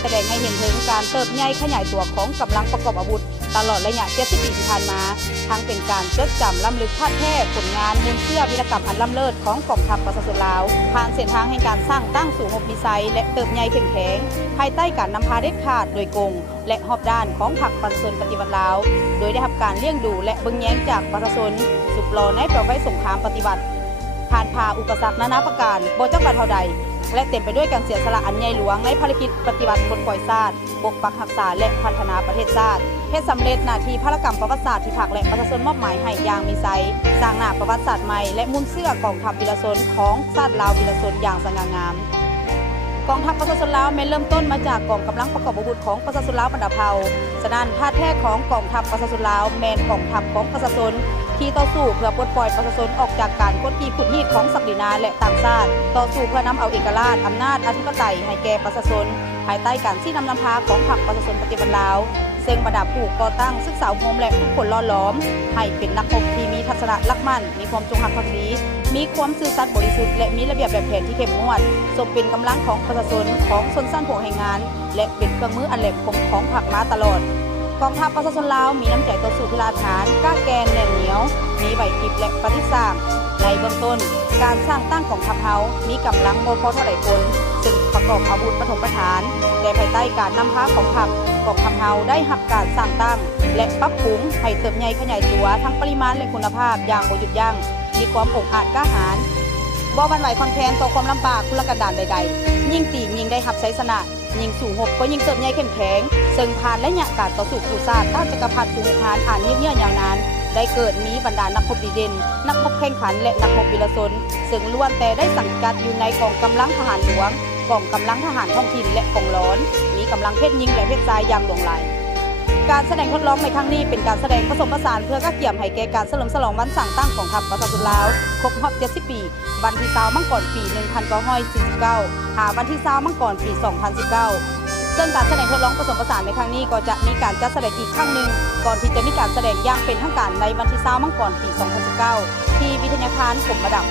แสดงให้เห็นถึงการเติบใหญ่ขยายตัวของกำลังประกอบอาวุธตลอดระยะ70 ปีที่ผ่านมาทั้งเป็นการจดจำล้ำลึกภาพแท้ผลงานมูลเชื่อวีรกรรมอันล้ำเลิศของกองทัพประชาชนลาวผ่านเส้นทางแห่งการสร้างตั้งสู่หบมิไซและเติบใหญ่เข้มแข็งภายใต้การนำพาเด็ดขาดโดยกงและหอบด้านของพรรคประชาชนปฏิวัติลาวโดยได้รับการเลี้ยงดูและเบิ่งแย้งจากประชาชนสุบรอในประวัติสงครามปฏิวัติผ่านพาอุปสรรคนานาประการบ่จักบัดเท่าใดและเต็มไปด้วยการเสียสละอันใหญ่หลวงในภารกิจปฏิวัติปลดปล่อยชาติปกปักรักษาและพัฒนาประเทศชาติเฮ็ดสำเร็จหน้าที่ภารกรรมประวัติศาสตร์ที่พรรคและประชาชนมอบหมายให้อย่างมีไซสร้างหน้าประวัติศาสตร์ใหม่และมุ่งเสื้อกองทัพวีรชนของชาติลาววีรชนอย่างสง่างามกองทัพประชาชนลาวแม้เริ่มต้นมาจากกองกำลังประกอบอาวุธของประชาชนลาวบรรดาเผ่าฉะนั้นท่าแท้ของกองทัพประชาชนลาวแมนกองทัพของประชาชนที่ต่อสู้เพื่อปลดปล่อยประชาชนออกจากการกดขี่ขุดรีดของศักดินาและต่างชาติต่อสู้เพื่อนำเอาเอกราชอำนาจอธิปไตยให้แก่ประชาชนภายใต้การชี้นำนำพาของพรรคประชาชนปฏิวัติลาวซึ่งบรรดาผู้ก่อตั้งศึกษาโฮมและผู้คนล่อล้อมให้เป็นนักรบที่มีทัศนะรักมั่นมีความจงรักภักดีมีความซื่อสัตย์บริสุทธิ์และมีระเบียบแบบแผนที่เข้มงวดสมเป็นกำลังของประชาชนของชนชั้นผู้แรงงานและเป็นเครื่องมืออันแหลมคมของพรรคมาตลอดกองทัพประชาชนลาวมีน้ำใจต่อสู้พิราฐานกล้าแกนแน่นเหนียวมีไหวพริบและปฏิสร้างในเบื้องต้นการสร้างตั้งกองทัพเฮามีกำลังบ่พอเท่าใดคนซึ่งประกอบอาวุธปฐมฐานแต่ภายใต้การนำพาของพรรคกองทัพเฮาได้รับการสร้างตั้งและปรับปรุงให้เติบใหญ่ขยายตัวทั้งปริมาณและคุณภาพอย่างบ่หยุดยั้งมีความองอาจกล้าหาญบ่หวั่นไหวคอนแคนต่อความลำบากทุรกันดารใดๆยิ่งตียิ่งได้รับชัยชนะยิ่งสู่หบก็ยิ่งเติบใหญ่เข้มแข็งซึ่งผ่านระยะการต่อสู้คู่ชาติต้านจักรพรรดิภูมิพานอ่านยืดเยื้อยาวนานได้เกิดมีบรรดานักรบดีเด่นนักรบแข่งขันและนักรบวีรชนซึ่งล้วนแต่ได้สังกัดอยู่ในกองกำลังทหารหลวงกองกำลังทหารท้องถิ่นและกองร้อนมีกำลังเพชรยิงและเพชรทรายอย่างหลวงหลายการแสดงทดลองในครั้งนี้เป็นการแสดงผสมผสานเพื่อก้าวเกี่ยมให้แก่การเฉลิมฉลองวันสร้างตั้งของทัพประชาชนลาวครบรอบ70 ปีวันที่20มังกรปี1949หาวันที่20มังกรปี2019ซึ่งการแสดงทดลองผสมผสานในครั้งนี้ก็จะมีการจัดแสดงอีกครั้งหนึ่งก่อนที่จะมีการแสดงอย่างเป็นทางการในวันที่20มังกรปี2019ที่วิทยาคารกรมประดับ